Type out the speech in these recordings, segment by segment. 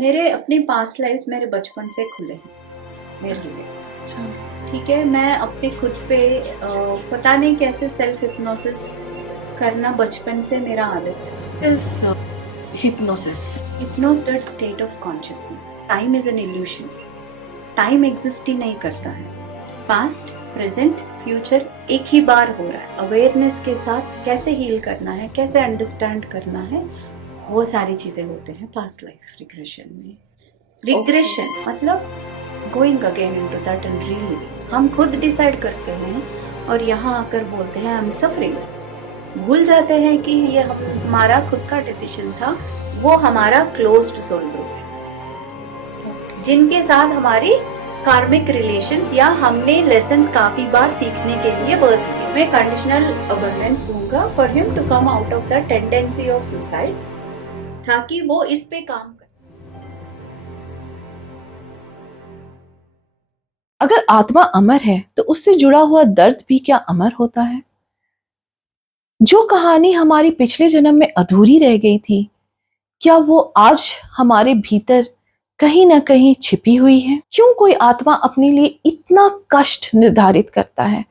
मेरे अपने past lives मेरे बचपन से खुले हैं मेरे लिए। अच्छा। ठीक है, मैं अपने खुद पे पता नहीं कैसे सेल्फ हिप्नोसिस करना बचपन से मेरा आदत है। Is hypnosis. Hypnosed state of consciousness. Time is an illusion. Time exist ही नहीं करता है। पास्ट, प्रेजेंट, फ्यूचर एक ही बार हो रहा है। अवेयरनेस के साथ कैसे हील करना है, कैसे अंडरस्टैंड करना है, वो सारी चीजें होते हैं पास्ट लाइफ रिग्रेशन में। रिग्रेशन मतलब going again into that and reliving. हम खुद डिसाइड करते हैं और यहाँ आकर बोलते हैं आई एम सफरिंग। भूल जाते हैं कि ये हमारा खुद का डिसीजन था। वो हमारा क्लोज्ड सोल ग्रुप है जिनके साथ हमारी कार्मिक रिलेशंस या हमने लेसन्स काफी बार सीखने के लिए बर्थ किए। मैं कंडीशनल अबंडेंस दूंगा for him to come out of the tendency of suicide, ताकि वो इस पे काम करे। अगर आत्मा अमर है तो उससे जुड़ा हुआ दर्द भी क्या अमर होता है? जो कहानी हमारी पिछले जन्म में अधूरी रह गई थी, क्या वो आज हमारे भीतर कहीं ना कहीं छिपी हुई है? क्यों कोई आत्मा अपने लिए इतना कष्ट निर्धारित करता है?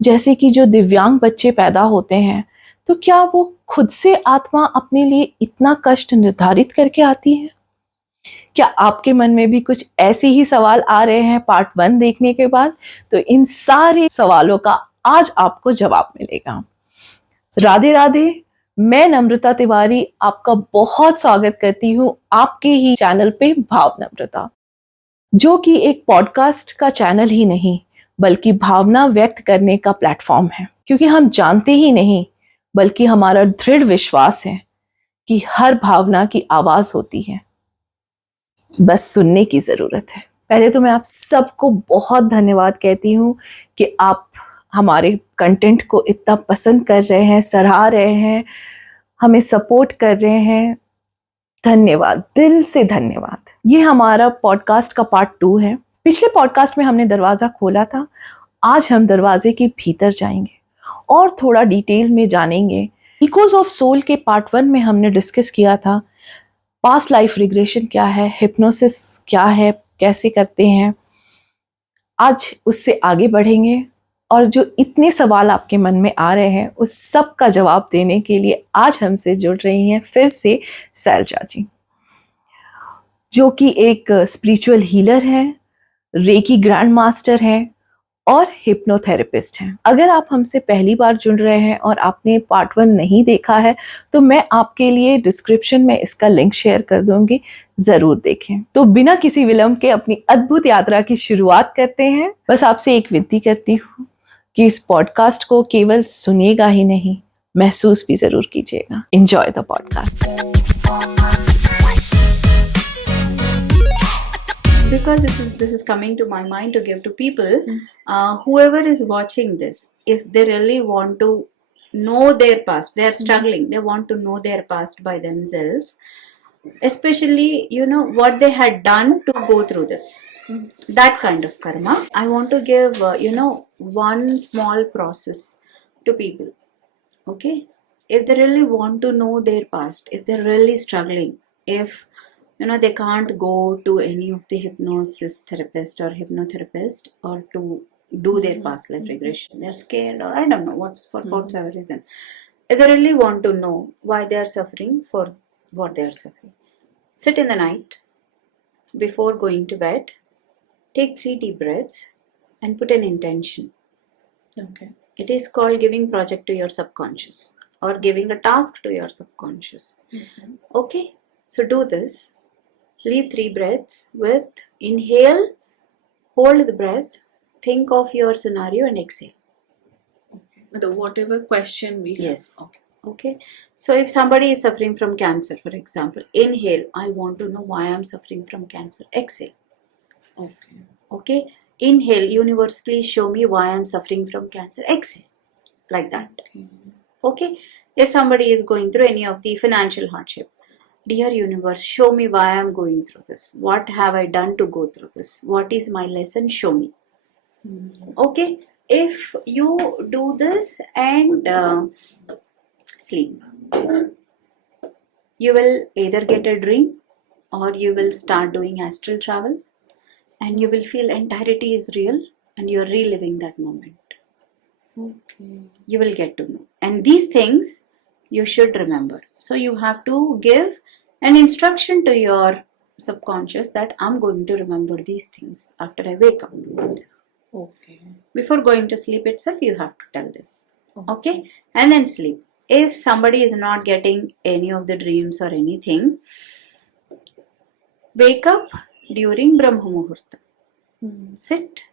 जैसे कि जो दिव्यांग बच्चे पैदा होते हैं, तो क्या वो खुद से आत्मा अपने लिए इतना कष्ट निर्धारित करके आती है? क्या आपके मन में भी कुछ ऐसे ही सवाल आ रहे हैं पार्ट 1 देखने के बाद? तो इन सारे सवालों का आज आपको जवाब मिलेगा। राधे राधे। मैं नम्रता तिवारी आपका बहुत स्वागत करती हूँ आपके ही चैनल पे भाव नम्रता, जो कि एक पॉडकास्ट का चैनल ही नहीं बल्कि भावना व्यक्त करने का प्लेटफॉर्म है। क्योंकि हम जानते ही नहीं बल्कि हमारा दृढ़ विश्वास है कि हर भावना की आवाज होती है, बस सुनने की जरूरत है। पहले तो मैं आप सबको बहुत धन्यवाद कहती हूँ कि आप हमारे कंटेंट को इतना पसंद कर रहे हैं, सराह रहे हैं, हमें सपोर्ट कर रहे हैं। धन्यवाद, दिल से धन्यवाद। ये हमारा पॉडकास्ट का पार्ट 2 है। पिछले पॉडकास्ट में हमने दरवाजा खोला था, आज हम दरवाजे के भीतर जाएंगे और थोड़ा डिटेल में जानेंगे। इकोज ऑफ सोल के पार्ट 1 में हमने डिस्कस किया था पास्ट लाइफ रिग्रेशन क्या है, हिप्नोसिस क्या है, कैसे करते हैं। आज उससे आगे बढ़ेंगे और जो इतने सवाल आपके मन में आ रहे हैं उस सब का जवाब देने के लिए आज हमसे जुड़ रही हैं फिर से शैलजा जी, जो कि एक स्पिरिचुअल हीलर हैं, रेकी ग्रैंड मास्टर हैं और हिप्नोथेरेपिस्ट हैं। अगर आप हमसे पहली बार जुड़ रहे हैं और आपने पार्ट 1 नहीं देखा है तो मैं आपके लिए डिस्क्रिप्शन में इसका लिंक शेयर कर दूंगी, जरूर देखें। तो बिना किसी विलंब के अपनी अद्भुत यात्रा की शुरुआत करते हैं। बस आपसे एक विनती करती हूँ कि इस पॉडकास्ट को केवल सुनिएगा ही नहीं, महसूस भी जरूर कीजिएगा। Enjoy the podcast. Because this is coming to my mind to give to people, whoever is watching this, if they really want to know their past, they are struggling, they want to know their past by themselves, especially what they had done to go through this, that kind of karma. I want to give one small process to people. Okay, if they really want to know their past, if they're really struggling, if they can't go to any of the hypnosis therapist or hypnotherapist or to do their past life regression, they're scared or I don't know what's for whatever reason. If they really want to know why they are suffering, for what they are suffering, sit in the night before going to bed, take 3 deep breaths and put an intention. Okay. It is called giving project to your subconscious or giving a task to your subconscious. Okay, so do this. Leave 3 breaths with inhale, hold the breath, think of your scenario and exhale. Okay. Whatever question we have. Yes. Okay. So if somebody is suffering from cancer, for example, inhale, I want to know why I'm suffering from cancer. Exhale. Okay. Okay. Inhale, universe, please show me why I'm suffering from cancer. Exhale. Like that. Okay. If somebody is going through any of the financial hardship, dear universe, show me why I'm going through this. What have I done to go through this? What is my lesson? Show me. Okay. If you do this and sleep, you will either get a dream or you will start doing astral travel, and you will feel entirety is real and you're reliving that moment. Okay. You will get to know. And these things you should remember. So you have to give an instruction to your subconscious that I'm going to remember these things after I wake up. Okay. Before going to sleep itself, you have to tell this. Okay? And then sleep. If somebody is not getting any of the dreams or anything, wake up during Brahma Muhurta. Sit,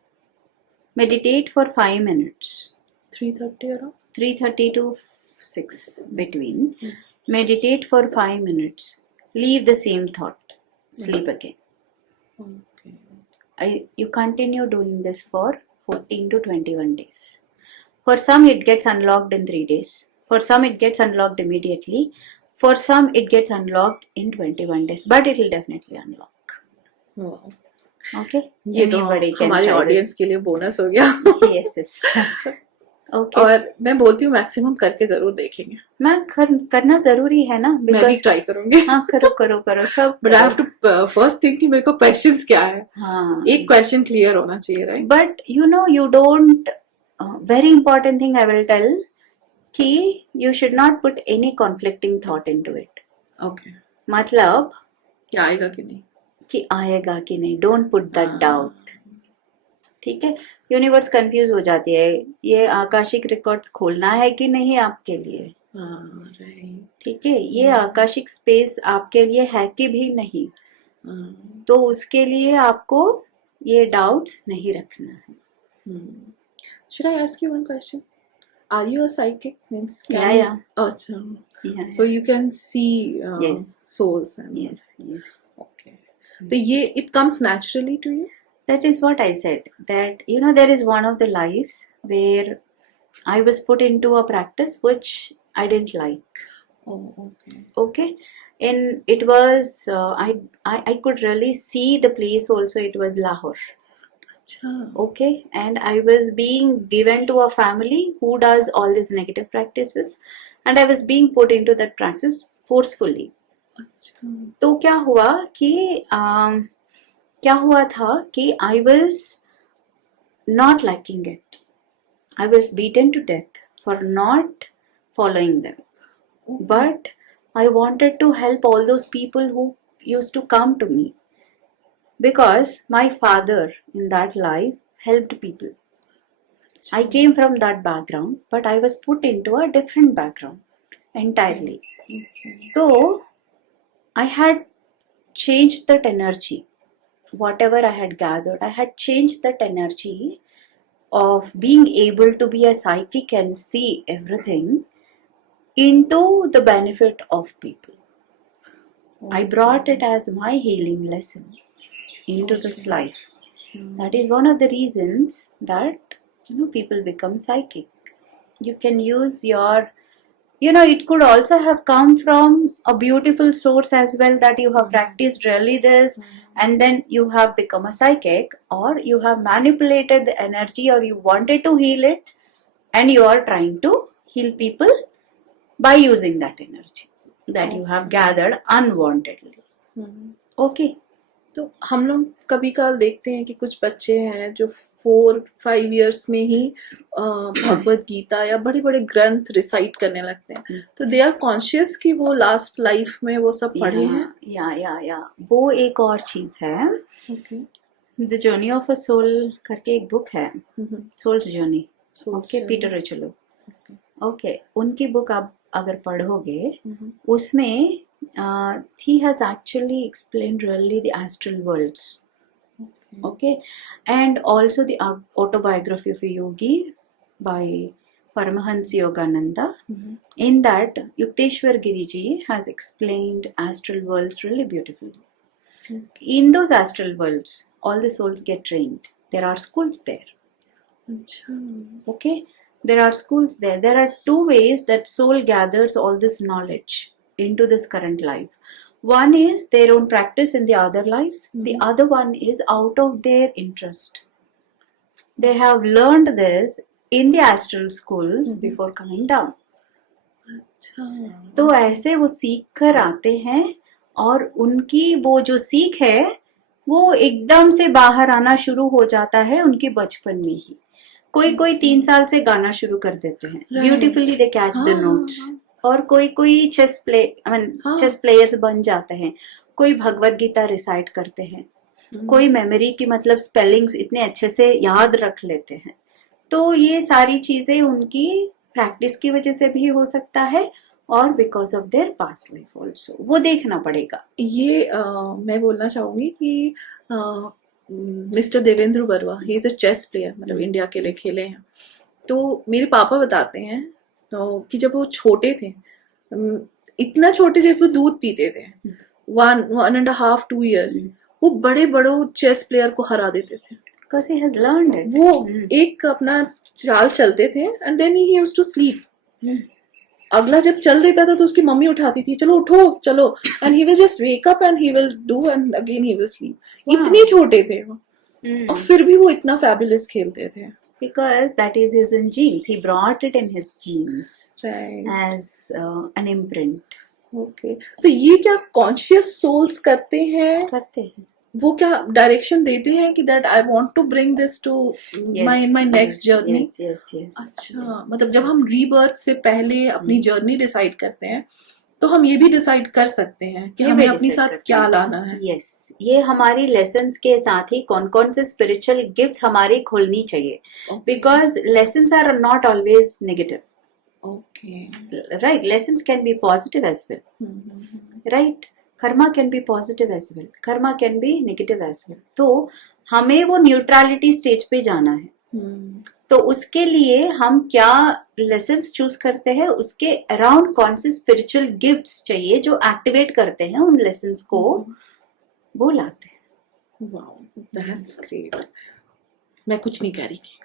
meditate for 5 minutes. 3:30 around? 3:30 to 6 between. Meditate for 5 minutes. Leave the same thought. Sleep again. Okay. You continue doing this for 14 to 21 days. For some, it gets unlocked in 3 days. For some, it gets unlocked immediately. For some, it gets unlocked in 21 days. But it will definitely unlock. Wow. Okay? ये तो Anybody can हमारे try audience this. के लिए bonus हो गया. Yes, yes. Okay. और मैं बोलती हूँ मैक्सिमम करके जरूर देखेंगे. मैं करना जरूरी है ना, मैं भी बिकॉज ट्राई करूंगी. हाँ करो करो करो सब. But I have to first think कि मेरे को क्वेश्चंस क्या है. हाँ. एक क्वेश्चन क्लियर होना चाहिए, right? But you know you don't. Very important thing I will tell कि you should not put any conflicting thought into it. Okay. मतलब क्या आएगा कि नहीं, कि आएगा कि नहीं. Don't put that doubt. ठीक है. यूनिवर्स कंफ्यूज हो जाती है. ये आकाशिक रिकॉर्ड्स खोलना है कि नहीं आपके लिए. ठीक है. ये आकाशिक स्पेस आपके लिए है कि भी नहीं. तो उसके लिए आपको ये डाउट्स नहीं रखना है. Should I ask you one question? Are you a psychic? Means Yeah, yeah. अच्छा. Yeah, So you can see Yes. souls and yes, yes. okay. तो ये it comes naturally to you? That is what I said. That you know there is one of the lives where I was put into a practice which I didn't like. Oh, okay. Okay. And it was I could really see the place also. It was Lahore. अच्छा. Okay. And I was being given to a family who does all these negative practices, and I was being put into that practice forcefully. अच्छा. तो क्या हुआ था कि I was not liking it. I was beaten to death for not following them. But I wanted to help all those people who used to come to me. Because my father in that life helped people. I came from that background, but I was put into a different background entirely. So I had changed that energy. Whatever I had gathered, I had changed that energy of being able to be a psychic and see everything into the benefit of people. I brought it as my healing lesson into this life. That is one of the reasons that people become psychic. You can use your, it could also have come from a beautiful source as well, that you have practiced really this and then you have become a psychic, or you have manipulated the energy, or you wanted to heal it and you are trying to heal people by using that energy that you have gathered unwantedly. Okay. तो हम लोग कभी कभार देखते हैं कि कुछ बच्चे हैं जो 4-5 years में ही भगवत गीता या बड़े बड़े ग्रंथ रिसाइट करने लगते हैं. तो दे आर कॉन्शियस कि वो लास्ट लाइफ में वो सब पढ़े हैं. या वो एक और चीज है. Okay. The journey of a soul करके एक बुक है. Soul's journey. Okay. Peter Journey. Richelieu. Okay. उनकी बुक आप अगर पढ़ोगे, उसमें he has actually explained really the astral worlds. Okay. And also the autobiography of a yogi by Paramahansa Yogananda. In that, Yukteswar Giriji has explained astral worlds really beautifully. In those astral worlds, all the souls get trained. There are schools there. अच्छा. Okay. There are schools there. There are two ways that soul gathers all this knowledge into this current life. One is their own practice in the other lives. The other one is out of their interest. They have learned this in the astral schools before coming down. अच्छा. तो ऐसे वो सीख कर आते हैं और उनकी वो जो सीख है वो एकदम से बाहर आना शुरू हो जाता है उनके बचपन में ही। कोई कोई 3 साल से गाना शुरू कर देते हैं, Right. Beautifully they catch the हाँ, नोट्स। हाँ, और कोई कोई हाँ। चेस प्लेयर्स बन जाते हैं, कोई भगवत गीता रिसाइट करते हैं, कोई मेमोरी की मतलब स्पेलिंग्स इतने अच्छे से याद रख लेते हैं। तो ये सारी चीजें उनकी प्रैक्टिस की वजह से भी हो सकता है और because of their past life also, वो देखना पड़ेगा। ये मैं बोलना चाहूंगी कि mister Devendra Barua, he is a chess player, मतलब इंडिया के लिए खेले हैं। तो मेरे पापा बताते हैं तो कि जब वो छोटे थे, इतना छोटे जब वो दूध पीते थे, 1.5-2 years, वो बड़े बड़े चेस प्लेयर को हरा देते थे। Because he has learned it. वो एक अपना चाल चलते थे and then he used to sleep. अगला जब चल देता था तो उसकी मम्मी उठाती थी, चलो उठो चलो, and he will just wake up and he will do and again he will sleep. Wow. इतने छोटे थे वो, और फिर भी वो इतना फैबुलस खेलते थे। Because that is his in genes. He brought it in his genes right, as an imprint. Okay. तो ये क्या कॉन्शियस सोल्स करते हैं, करते हैं। वो क्या डायरेक्शन देते हैं कि that I want to bring this to my next journey? Yes, yes, yes. अच्छा, yes, मतलब जब yes. हम रीबर्थ से पहले अपनी जर्नी डिसाइड करते हैं तो हम ये भी डिसाइड कर सकते हैं कि ये हमें भी अपने decide साथ करते क्या हैं। लाना है। Yes, ये हमारी लेसन्स के साथ ही कौन कौन से स्पिरिचुअल गिफ्ट्स हमारी खोलनी चाहिए, because lessons are not always negative, okay, right? Lessons can be positive as well, right? Karma can be positive as well, karma can be negative as well. तो हमें वो न्यूट्रलिटी स्टेज पे जाना है। तो उसके लिए हम क्या लेसन्स चूज करते हैं, उसके अराउंड कौन से स्पिरिचुअल गिफ्ट्स चाहिए जो एक्टिवेट करते हैं उन लेसन्स को, वो लाते हैं। Wow, that's great. मैं कुछ नहीं कह रही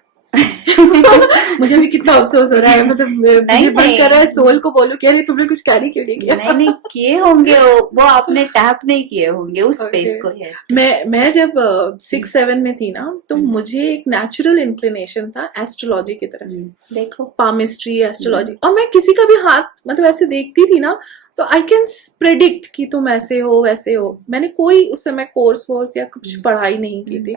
मुझे अभी कितना अफसोस हो रहा है, मतलब मुझे मन कर रहा है सोल को बोलूं कि अरे तुमने कुछ कैरी क्यों नहीं किया। नहीं किए होंगे, वो आपने टैप नहीं किए होंगे उस स्पेस को है। मैं जब 6-7 में थी ना, तो मुझे एक नेचुरल इंक्लिनेशन था एस्ट्रोलॉजी की तरफ। देखो, पामिस्ट्री, एस्ट्रोलॉजी, और मैं किसी का भी हाथ मतलब ऐसे देखती थी ना, तो आई कैन प्रेडिक्ट कि तुम ऐसे हो वैसे हो। मैंने कोई उस समय कोर्स वोर्स या कुछ पढ़ाई नहीं की थी,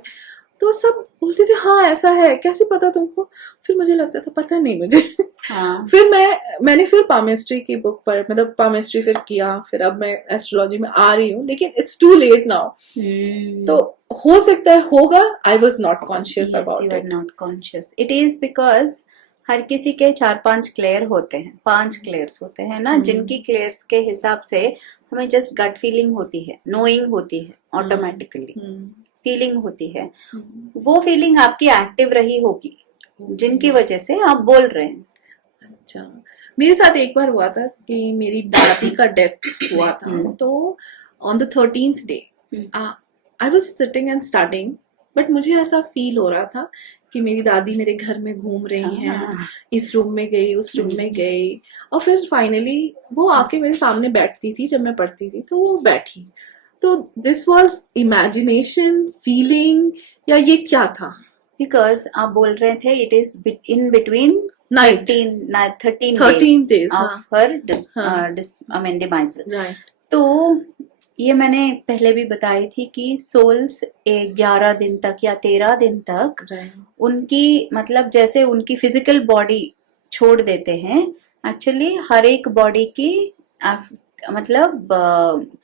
तो सब बोलते थे हाँ ऐसा है, कैसे पता तुमको? फिर मुझे लगता था पता नहीं मुझे। हाँ। फिर मैंने फिर पामिस्ट्री की बुक पढ़, मतलब पामिस्ट्री फिर किया, फिर अब मैं एस्ट्रोलॉजी में आ रही हूँ, लेकिन इट्स टू लेट नाउ। तो हो सकता है होगा, I was not conscious about it. Not conscious, it is because हर किसी के 4-5 क्लेयर होते हैं, 5 क्लेयर्स होते हैं ना, जिनकी क्लेयर्स के हिसाब से हमें जस्ट गट फीलिंग होती है, नोइंग होती है, ऑटोमेटिकली फीलिंग होती है। वो फीलिंग आपकी एक्टिव रही होगी जिनकी वजह से आप बोल रहे हैं। अच्छा, मेरे साथ एक बार हुआ था कि मेरी दादी का डेथ हुआ था, तो on the 13th day I was sitting and studying, but मुझे ऐसा फील हो रहा था कि मेरी दादी मेरे घर में घूम रही हैं, इस रूम में गई, उस रूम में गई, और फिर फाइनली वो आके मेरे सामने बैठती थी जब मैं पढ़ती थी, तो वो बैठी। तो दिस वाज इमेजिनेशन, फीलिंग, या ये क्या था? बिकॉज आप बोल रहे थे it is in between 13 days of her demise. तो ये मैंने पहले भी बताई थी कि सोल्स 11 दिन तक या 13 दिन तक उनकी मतलब जैसे उनकी फिजिकल बॉडी छोड़ देते हैं, एक्चुअली हर एक बॉडी की मतलब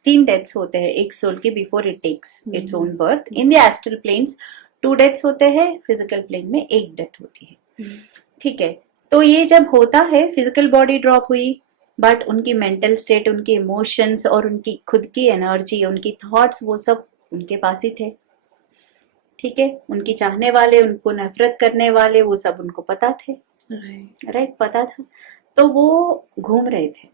3 डेथ्स होते हैं एक सोल की before it takes its own birth. In the astral planes 2 deaths होते हैं, फिजिकल प्लेन में 1 डेथ होती है। ठीक है, तो ये जब होता है फिजिकल बॉडी ड्रॉप हुई, बट उनकी मेंटल स्टेट, उनकी इमोशंस और उनकी खुद की एनर्जी, उनकी थॉट्स, वो सब उनके पास ही थे। ठीक है, उनकी चाहने वाले, उनको नफरत करने वाले, वो सब उनको पता थे, राइट? पता था, तो वो घूम रहे थे।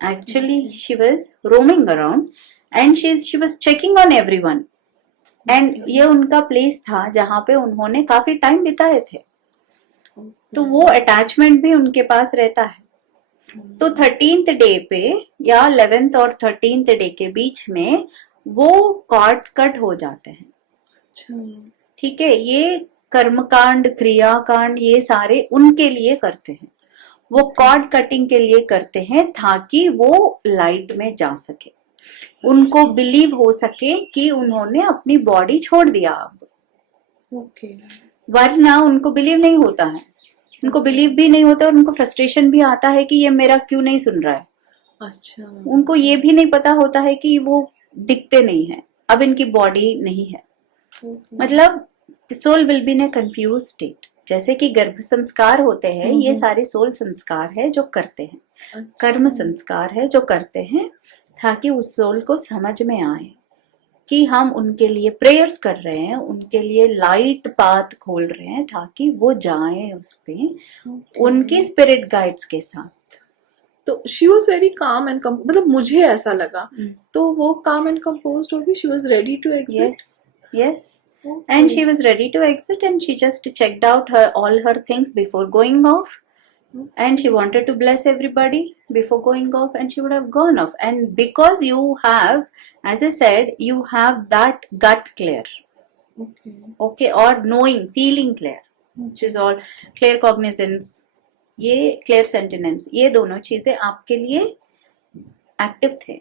Actually she was roaming around and she was checking on everyone, and ये उनका प्लेस था जहाँ पे उन्होंने काफी टाइम बिताए थे, तो वो अटैचमेंट भी उनके पास रहता है। तो 13th डे पे या 11th और 13th डे के बीच में वो कॉर्ड्स कट हो जाते हैं। ठीक है, ये कर्मकांड, क्रियाकांड, ये सारे उनके लिए करते हैं, वो कॉर्ड कटिंग के लिए करते हैं ताकि वो लाइट में जा सके। उनको बिलीव हो सके कि उन्होंने अपनी बॉडी छोड़ दिया अब, ओके। वरना उनको बिलीव नहीं होता है, उनको बिलीव भी नहीं होता और उनको फ्रस्ट्रेशन भी आता है कि ये मेरा क्यों नहीं सुन रहा है। अच्छा। उनको ये भी नहीं पता होता है कि वो दिखते नहीं है, अब इनकी बॉडी नहीं है। मतलब soul will be in a confuse state. जैसे कि गर्भ संस्कार होते हैं, ये सारे सोल संस्कार है जो करते हैं, कर्म संस्कार है जो करते हैं, ताकि उस सोल को समझ में आए कि हम उनके लिए प्रेयर्स कर रहे हैं, उनके लिए लाइट पाथ खोल रहे हैं, ताकि वो जाएं उस पे उनकी स्पिरिट गाइड्स के साथ। तो she was very calm and मतलब मुझे ऐसा लगा, तो वो काम एंड कंपोज्ड होगी, she was ready to exit. yes and she was ready to exit, and she just checked out all her things before going off, and she wanted to bless everybody before going off, and she would have gone off. And because you have, as I said, you have that gut clear, okay, or knowing, feeling clear, which is all clear cognizance, ये clear sentience, ये दोनों चीजें आपके लिए active थे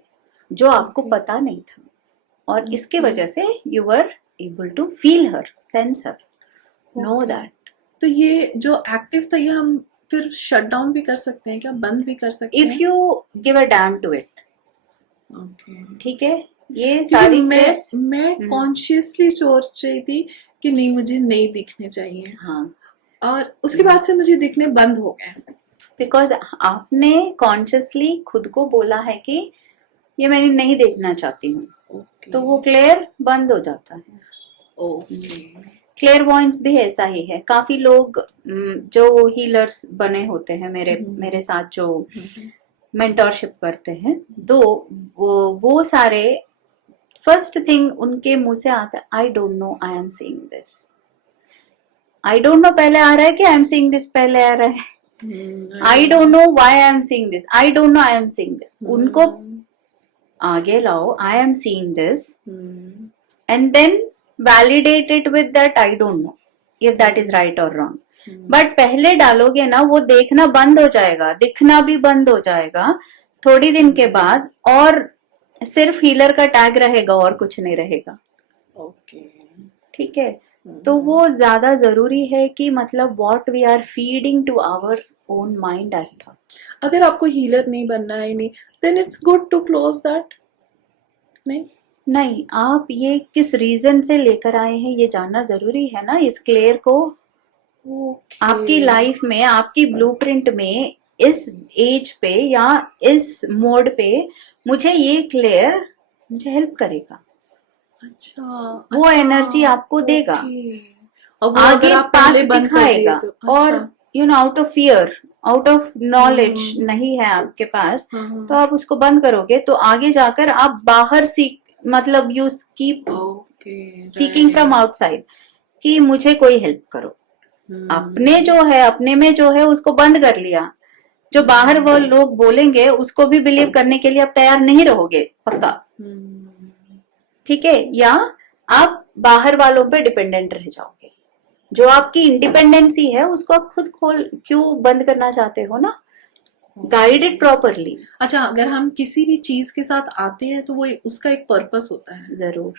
जो आपको पता नहीं था, और इसके वजह से you were able to feel her, sense her, know that. तो ये जो एक्टिव था ये हम फिर शट डाउन भी कर सकते हैं क्या, बंद भी कर सकते हैं? If you give a damn to it, ठीक है, ये सारी मैं कॉन्शियसली सोच रही थी कि नहीं मुझे नहीं दिखने चाहिए, हाँ, और उसके बाद से मुझे दिखने बंद हो गए, बिकॉज आपने कॉन्शियसली खुद को बोला है कि ये मैं नहीं देखना चाहती हूँ, तो वो क्लियर बंद हो जाता है। क्लियर वॉइंट्स भी ऐसा ही है। काफी लोग जो हीलर्स बने होते हैं मेरे साथ, जो मेंटोरशिप करते हैं, तो वो सारे फर्स्ट थिंग उनके मुंह से आता है, I don't know I am seeing this. I don't no पहले आ रहा है कि आई एम सीइंग दिस पहले आ रहा है। I don't know why I am seeing this, I don't know I am seeing this. उनको आगे लाओ, I am seeing this, and then validate it with that I don't know if that is right or wrong. But पहले डालोगे ना, वो देखना बंद हो जाएगा, दिखना भी बंद हो जाएगा थोड़ी दिन के बाद, और सिर्फ हीलर का टैग रहेगा और कुछ नहीं रहेगा। ठीक है, तो वो ज्यादा जरूरी है कि मतलब what we are feeding to our own mind as thoughts. अगर आपको हीलर नहीं बनना है नहीं, then it's good to close that. नहीं, आप ये किस रीजन से लेकर आए हैं ये जानना जरूरी है ना, इस क्लियर को। आपकी लाइफ में, आपकी ब्लूप्रिंट में, इस एज पे या इस मोड पे मुझे ये क्लियर मुझे हेल्प करेगा। अच्छा, वो एनर्जी आपको देगा, आगे पाथ दिखाएगा। और you know, out of fear, out of knowledge नहीं है आपके पास, तो आप उसको बंद करोगे तो आगे जाकर आप बाहर मतलब you keep seeking from outside कि मुझे कोई हेल्प करो। अपने जो है, अपने में जो है उसको बंद कर लिया, जो बाहर वो लोग बोलेंगे उसको भी बिलीव करने के लिए आप तैयार नहीं रहोगे पक्का। ठीक है, या आप बाहर वालों पे डिपेंडेंट रह जाओगे। जो आपकी इंडिपेंडेंसी है उसको आप खुद क्यों बंद करना चाहते हो ना, गाइडेड प्रॉपरली। अच्छा, अगर हम किसी भी चीज के साथ आते हैं तो वो उसका एक पर्पस होता है। जरूर।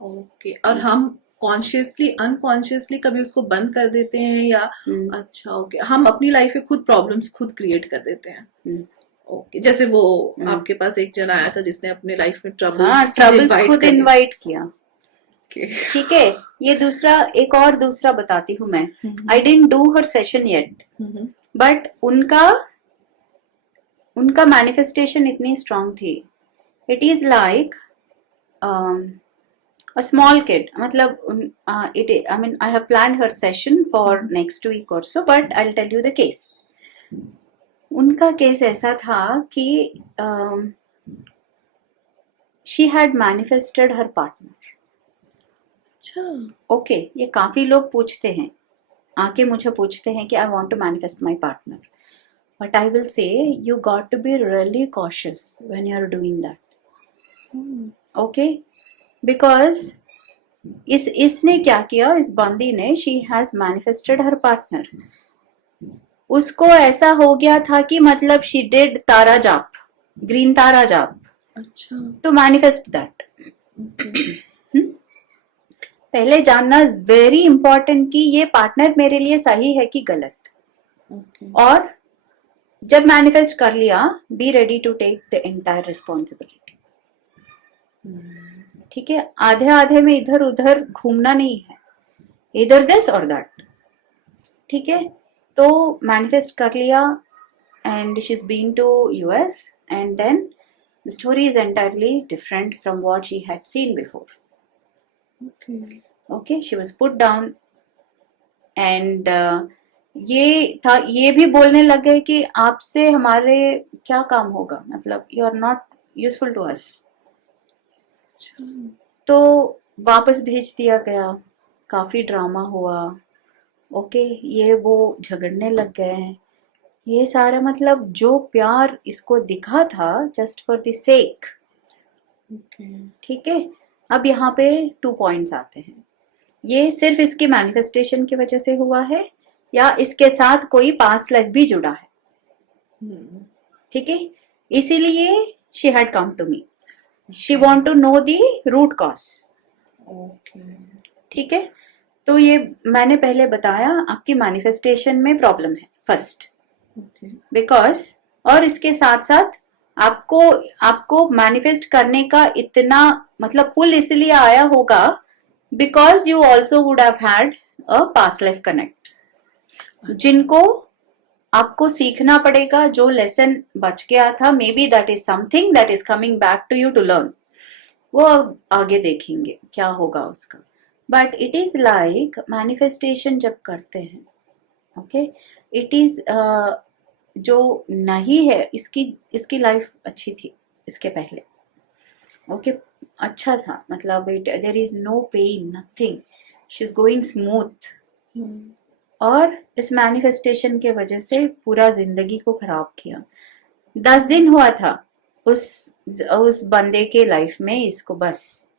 ओके, और हम कॉन्शियसली अनकॉन्शियसली कभी उसको बंद कर देते हैं या अच्छा ओके, हम अपनी लाइफ में खुद प्रॉब्लम्स खुद क्रिएट कर देते हैं। ओके, जैसे वो आपके पास एक जन आया था जिसने अपने लाइफ में ट्रबल्स खुद इनवाइट किया। ठीक है, ये एक और दूसरा बताती हूँ मैं। I didn't do her session yet, but उनका मैनिफेस्टेशन इतनी स्ट्रांग थी। It is like a small kid, मतलब I mean I have planned her session for next week or so, but I'll tell you the case. उनका case ऐसा था कि she had manifested her partner. अच्छा, okay, ये काफी लोग पूछते हैं, आके मुझे पूछते हैं कि I want to manifest my partner, but I will say you got to be really cautious when you are doing that. Okay, because इसने क्या किया, इस बंदी ने, she has manifested her partner. उसको ऐसा हो गया था कि मतलब शी डिड तारा जाप, ग्रीन तारा जाप, अच्छा, टू मैनिफेस्ट दैट। ओके, पहले जानना वेरी इंपॉर्टेंट कि ये पार्टनर मेरे लिए सही है कि गलत। ओके, और जब मैनिफेस्ट कर लिया, be ready to take the entire responsibility. ठीक है, आधे आधे में इधर उधर घूमना नहीं है, इधर दिस और दैट। ठीक है, तो मैनिफेस्ट कर लिया and she is being to us and then the story is entirely different from what she had seen before. Okay, okay, she was put down and ये था, ये भी बोलने लगे कि आपसे हमारे क्या काम होगा, मतलब you are not useful to us. अच्छा, तो वापस भेज दिया गया, काफी ड्रामा हुआ। ओके, ये वो झगड़ने लग गए हैं, ये सारा मतलब जो प्यार इसको दिखा था just for the sake. Okay, ठीक है, अब यहाँ पे 2 पॉइंट्स आते हैं। ये सिर्फ इसकी मैनिफेस्टेशन की वजह से हुआ है या इसके साथ कोई पास्ट लाइफ भी जुड़ा है। ठीक है, इसीलिए she had come to me, she want to know the root cause. Okay, ठीक है, तो ये मैंने पहले बताया आपकी मैनिफेस्टेशन में प्रॉब्लम है फर्स्ट, ओके, बिकॉज और इसके साथ साथ आपको आपको मैनिफेस्ट करने का इतना मतलब पुल इसलिए आया होगा because you also would have had a past life connect, जिनको आपको सीखना पड़ेगा। जो लेसन बच गया था, maybe that is something that is coming back to you to learn, वो आगे देखेंगे क्या होगा उसका। But it is like manifestation जब करते हैं, ओके, इट इज जो नहीं है, इसकी लाइफ अच्छी थी इसके पहले। ओके, अच्छा था, मतलब it there is no pain nothing, she is going smooth. और इस मैनिफेस्टेशन के वजह से पूरा जिंदगी को खराब किया। 10 दिन हुआ था उस बंदे के लाइफ में इसको, बस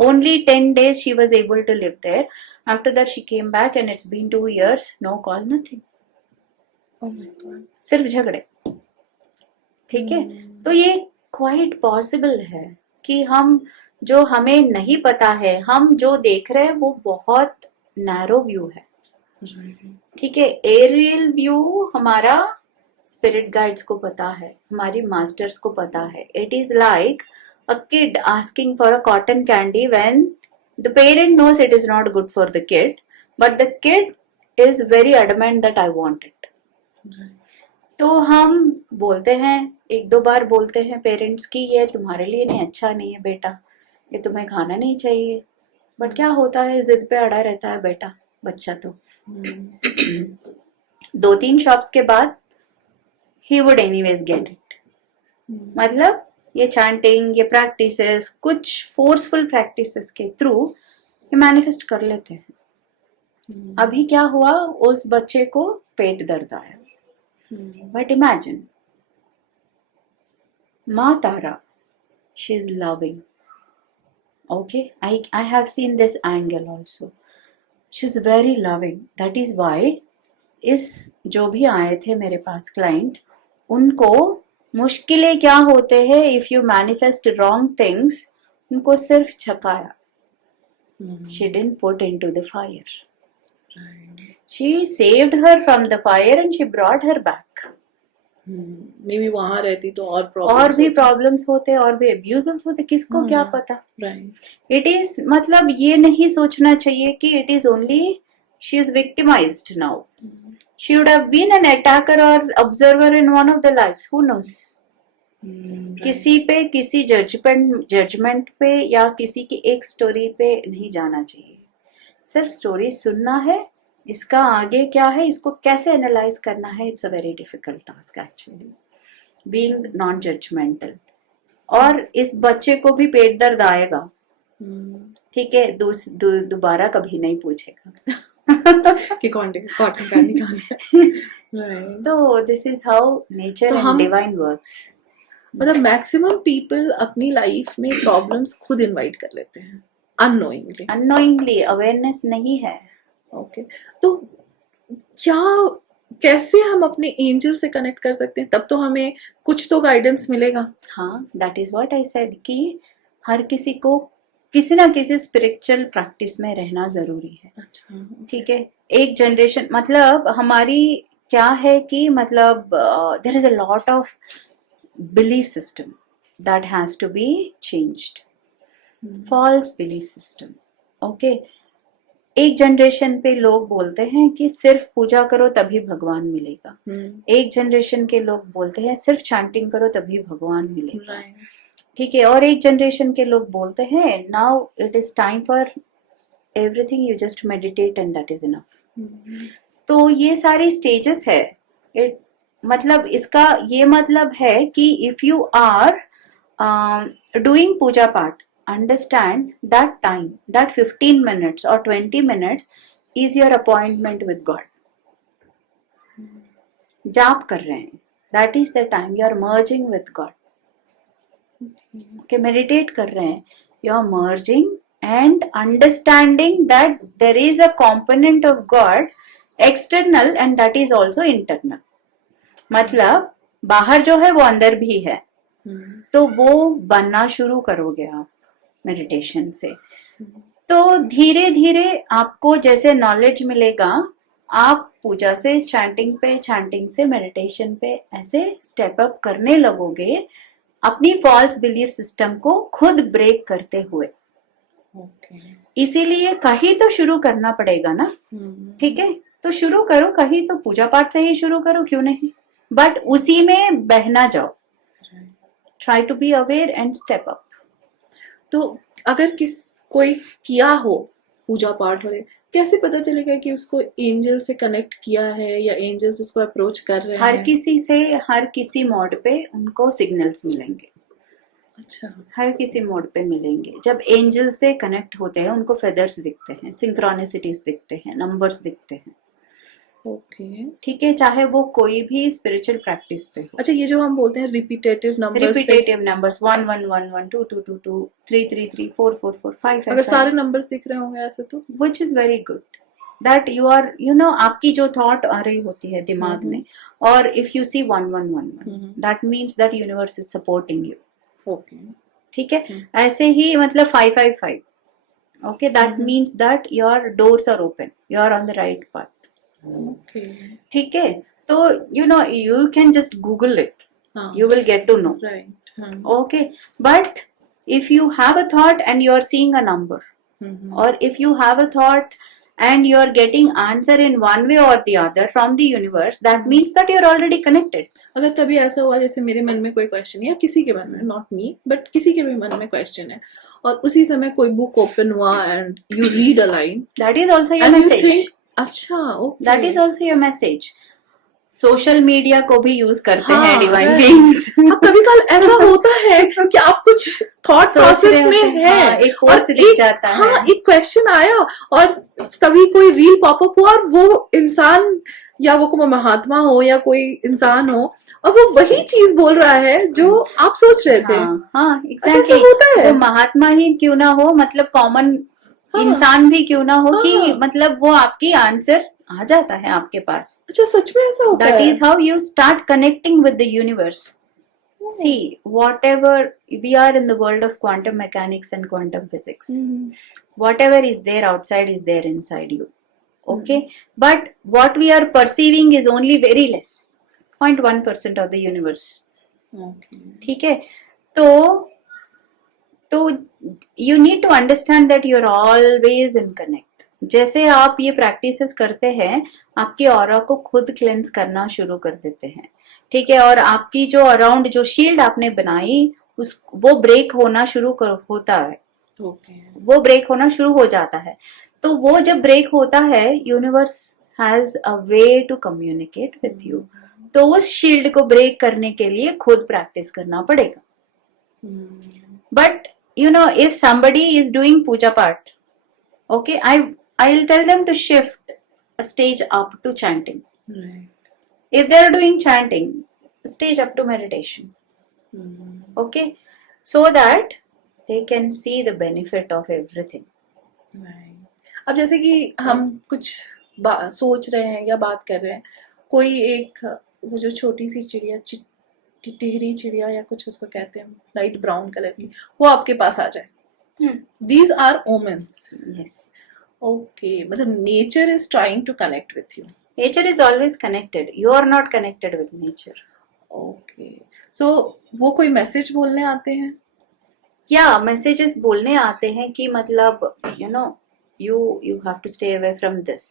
only 10 days she was able to live there. After that she came back and it's been 2 years, no call, nothing, oh my God, सिर्फ झगड़े। ठीक है, तो ये क्वाइट पॉसिबल है कि हम जो हमें नहीं पता है, हम जो देख रहे हैं वो बहुत नैरो व्यू है। ठीक है, एरियल व्यू हमारा स्पिरिट गाइड्स को पता है, हमारी मास्टर्स को पता है। It is like a kid asking for a cotton candy when the parent nose it is not good for the kid, but the kid is very adamant that I want it. तो हम बोलते हैं, 1-2 बार बोलते हैं parents की ये तुम्हारे लिए नहीं अच्छा नहीं है बेटा, ये तुम्हें खाना नहीं चाहिए, बट क्या होता है, जिद पे अड़ा रहता है बेटा बच्चा। तो 2-3 शॉप्स के बाद he would anyways get it. मतलब ये चैंटिंग, ये प्रैक्टिसेस, कुछ फोर्सफुल प्रैक्टिसेस के थ्रू ये मैनिफेस्ट कर लेते हैं। अभी क्या हुआ, उस बच्चे को पेट दर्द आया, बट इमेजिन माँ Tara, she is loving. Okay, I have seen this angle also. She's very loving. That is why इस जो भी आए थे मेरे पास क्लाइंट, उनको मुश्किलें क्या होते हैं if you manifest wrong things, उनको सिर्फ झकाया। She didn't put into the fire. She saved her from the fire and she brought her back. May be वहां रहती तो और भी प्रॉब्लम्स होते और भी अब्यूजल्स होते, किसको क्या पता। राइट, इट इज मतलब ये नहीं सोचना चाहिए कि it is only she is victimized now, she would have been an attacker और observer in one of the lives, who knows. किसी पे, किसी जजमेंट पे या किसी की एक स्टोरी पे नहीं जाना चाहिए, सिर्फ स्टोरी सुनना है। इसका आगे क्या है, इसको कैसे एनालाइज करना है, it's a very difficult task actually, being non judgemental. और इस बच्चे को भी पेट दर्द आएगा, ठीक है, दोबारा कभी नहीं पूछेगा कि कॉटन कैंडी खाना है। तो this is how nature and divine works. मतलब मैक्सिमम पीपल अपनी लाइफ में प्रॉब्लम्स खुद इनवाइट कर लेते हैं अननोइंगली, अवेयरनेस नहीं है। ओके, तो क्या कैसे हम अपने एंजल से कनेक्ट कर सकते हैं? तब तो हमें कुछ तो गाइडेंस मिलेगा। हाँ, that is what I said कि हर किसी को किसी ना किसी स्पिरिचुअल प्रैक्टिस में रहना जरूरी है। अच्छा, ठीक है, एक जनरेशन मतलब हमारी क्या है कि मतलब there is a lot of belief system that has to be changed, false belief system. Okay, एक जनरेशन पे लोग बोलते हैं कि सिर्फ पूजा करो तभी भगवान मिलेगा, एक जनरेशन के लोग बोलते हैं सिर्फ चैंटिंग करो तभी भगवान मिलेगा। ठीक है, और एक जनरेशन के लोग बोलते हैं now it is time for everything, you just meditate and that is enough. तो ये सारी स्टेजेस है। इट मतलब इसका ये मतलब है कि इफ यू आर डूइंग पूजा पाठ, understand that time, that 15 minutes or 20 minutes is your appointment with God. जाप कर रहे हैं, that is the time you are merging with God. Okay, meditate कर रहे हैं, you are merging and understanding that there is a component of God external and that is also internal. मतलब बाहर जो है वो अंदर भी है, तो वो बनना शुरू करोगे आप मेडिटेशन से। तो धीरे धीरे आपको जैसे नॉलेज मिलेगा, आप पूजा से चैंटिंग पे, चैंटिंग से मेडिटेशन पे ऐसे स्टेप अप करने लगोगे, अपनी फॉल्स बिलीफ सिस्टम को खुद ब्रेक करते हुए। इसीलिए कहीं तो शुरू करना पड़ेगा ना। ठीक है, तो शुरू करो, कहीं तो पूजा पाठ से ही शुरू करो, क्यों नहीं, बट उसी में बहना जाओ। Try to be aware and step up. तो अगर कोई किया हो पूजा पाठ, और कैसे पता चलेगा कि उसको एंजल से कनेक्ट किया है या एंजल्स उसको अप्रोच कर रहे हैं? हर किसी से हर किसी मोड पे उनको सिग्नल्स मिलेंगे। अच्छा, हर किसी मोड पे मिलेंगे। जब एंजल से कनेक्ट होते हैं उनको फेदर्स दिखते हैं, सिंक्रोनिसिटीज दिखते हैं, नंबर्स दिखते हैं। ओके, ठीक है, चाहे वो कोई भी स्पिरिचुअल प्रैक्टिस पे हो। अच्छा, ये जो हम बोलते हैं रिपीटेटिव नंबर्स, रिपीटेटिव नंबर्स 1 1 1 1 2 2 2 2 3 3 3 4 4 4 5 5, अगर सारे नंबर्स दिख रहे होंगे ऐसे तो which is very good that you are आपकी जो थॉट आ रही होती है दिमाग में, और if you see 1 1 1 1 that means that universe is supporting you. Okay, ठीक है, ऐसे ही मतलब 5 5 5, okay, that means that your doors are open, you are on the right path. okay, ठीक है, तो you can just google it, you will get to know, right, okay, but if you have a thought and you are seeing a number, or if you have a thought and you are getting answer in one way or the other from the universe, that means that you are already connected. अगर कभी ऐसा हुआ जैसे मेरे मन में कोई question है या किसी के मन में, नॉट मी बट किसी के भी मन में क्वेश्चन है, और उसी समय कोई बुक ओपन हुआ and you read a line, that is also your and you message. think, अच्छा, okay, that is also your message. Social media को भी यूज करते हाँ, हैं डिवाइन right. बीइंग्स। अब कभी कल ऐसा होता है कि आप कुछ थॉट प्रोसेस में है, हाँ, एक पोस्ट दिख जाता है, हाँ, एक क्वेश्चन आया और तभी कोई रील पॉपअप हुआ और वो इंसान, या वो कोई महात्मा हो या कोई इंसान हो, और वो वही चीज बोल रहा है जो आप सोच रहे थे। हाँ, अच्छा, एग्जैक्टली। ऐसा होता है। वो महात्मा ही क्यों ना हो, मतलब कॉमन हाँ, इंसान भी क्यों ना हो, हाँ, कि मतलब वो आपकी आंसर आ जाता है आपके पास। अच्छा, सच में ऐसा होता है? That is how you start connecting with the universe. See, whatever we are in the world of quantum mechanics and quantum physics, whatever is there outside is there inside you. Okay, but what we are perceiving is only very less, 0.1% of the universe. Okay. ठीक है, तो you need to understand that you are always in connect. जैसे आप ये practices करते हैं, आपकी aura को खुद क्लेंस करना शुरू कर देते हैं। ठीक है, और आपकी जो अराउंड जो शील्ड आपने बनाई वो ब्रेक होना शुरू होता है, वो ब्रेक होना शुरू हो जाता है। तो वो जब ब्रेक होता है, universe has a way to communicate with you. तो उस शील्ड को ब्रेक करने के लिए खुद प्रैक्टिस करना पड़ेगा। But if somebody is doing puja part, okay, I'll tell them to shift a stage up to chanting. Right. If they are doing chanting, stage up to meditation. Okay, so that they can see the benefit of everything. Right. अब जैसे कि हम कुछ सोच रहे हैं या बात कर रहे हैं कोई एक वो जो छोटी सी चिड़िया टिहरी चिड़िया या कुछ उसको कहते हैं, लाइट ब्राउन कलर की, वो आपके पास आ जाए, these are omens. Yes. Okay, मतलब nature is trying to connect with you. Nature is always connected. You are not connected with nature. Okay, so वो कोई मैसेज बोलने आते हैं? या messages बोलने आते हैं कि मतलब you have to stay away from this,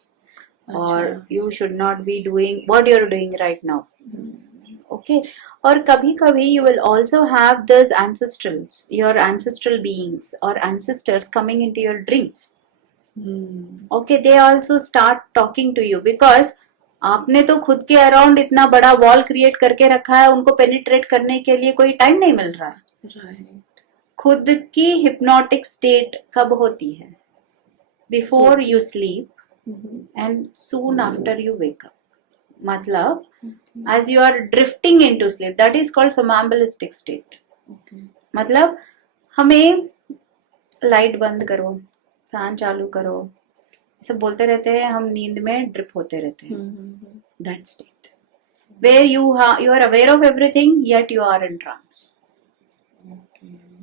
or you should not be doing what you're doing right now. Okay. और कभी कभी you will also have those ancestrals, your ancestral beings or ancestors coming into your dreams. Okay, they also start talking to you because आपने तो खुद के around इतना बड़ा wall create करके रखा है, उनको पेनिट्रेट करने के लिए कोई टाइम नहीं मिल रहा है। खुद की हिप्नोटिक स्टेट कब होती है? Before you sleep and soon after you wake up. मतलब as you are drifting into sleep, that is called somnambulistic state. मतलब हमें लाइट बंद करो, फैन चालू करो, सब बोलते रहते हैं, हम नींद में ड्रिप होते रहते हैं। That state where you are aware of everything yet you are in trance.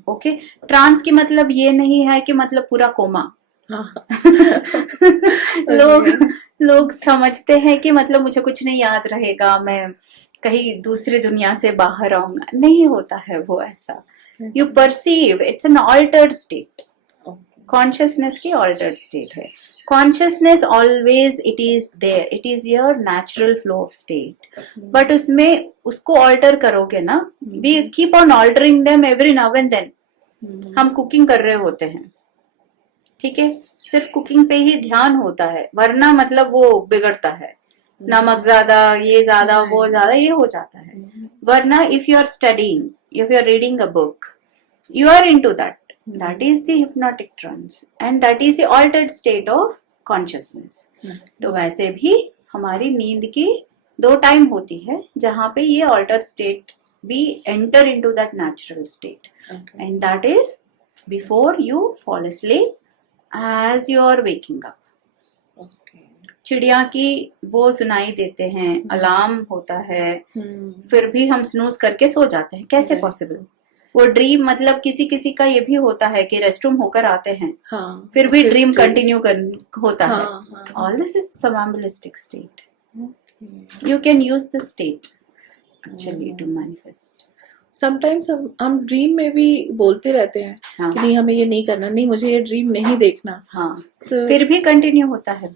Okay, trance की मतलब ये नहीं है कि मतलब पूरा कोमा। लोग समझते हैं कि मतलब मुझे कुछ नहीं याद रहेगा, मैं कहीं दूसरी दुनिया से बाहर आऊंगा। नहीं होता है वो ऐसा। You perceive, it's an altered state. Consciousness की ऑल्टर्ड स्टेट है। Consciousness always it is there, it is your natural flow of state, but उसमें उसको ऑल्टर करोगे ना, we keep on altering them every now and then. हम cooking कर रहे होते हैं, ठीक है, सिर्फ कुकिंग पे ही ध्यान होता है, वरना मतलब वो बिगड़ता है, नमक ज्यादा, ये ज्यादा, वो ज्यादा, ये हो जाता है। वरना if you are studying, if you are reading a book, you are into that, that is the hypnotic trance and that is the altered state of consciousness. तो वैसे भी हमारी नींद की दो टाइम होती है जहां पे ये altered state we enter into that natural state. And that is before you fall asleep, as you are waking up. चिड़िया की वो सुनाई देते हैं, अलार्म होता है, फिर भी हम स्नूज करके सो जाते हैं। कैसे पॉसिबल? वो ड्रीम, मतलब किसी किसी का ये भी होता है कि रेस्टरूम होकर आते हैं, फिर भी ड्रीम कंटिन्यू होता है। All this is somnambulistic state. You can use the state actually to manifest. Sometimes हम ड्रीम में भी बोलते रहते हैं कि नहीं हमें ये नहीं करना, नहीं मुझे ये ड्रीम नहीं देखना, तो फिर भी कंटिन्यू होता है,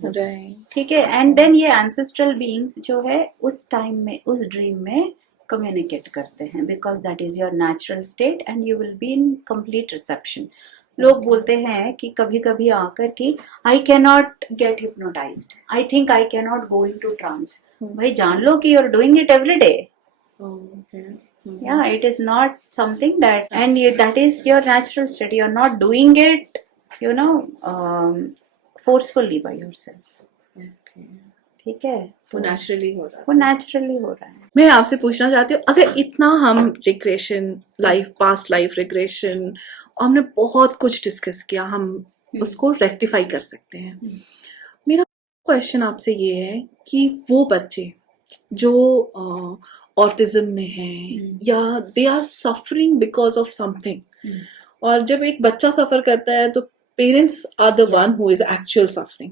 ठीक है। एंड देन ये एंसेस्ट्रल बीइंग्स जो है उस टाइम में, उस ड्रीम में कम्युनिकेट करते हैं, because that is your natural state and you will be in complete reception. लोग बोलते हैं कि कभी कभी आकर कि I can not get hypnotised, I think I can not go into trance. भाई जान लो कि you are doing it every day. Yeah, it is not something that, and that is your natural state. You are not doing it, forcefully by yourself. ठीक है, वो naturally हो रहा है, वो नेचुरली हो रहा है। मैं आपसे पूछना चाहती हूँ, अगर इतना हम regression, life, past life regression, हमने बहुत कुछ डिस्कस किया, हम उसको रेक्टिफाई कर सकते हैं। मेरा क्वेश्चन आपसे ये है कि वो बच्चे जो ऑटिज्म में हैं या they are suffering because of something, और जब एक बच्चा सफर करता है तो parents are the one who is actual suffering,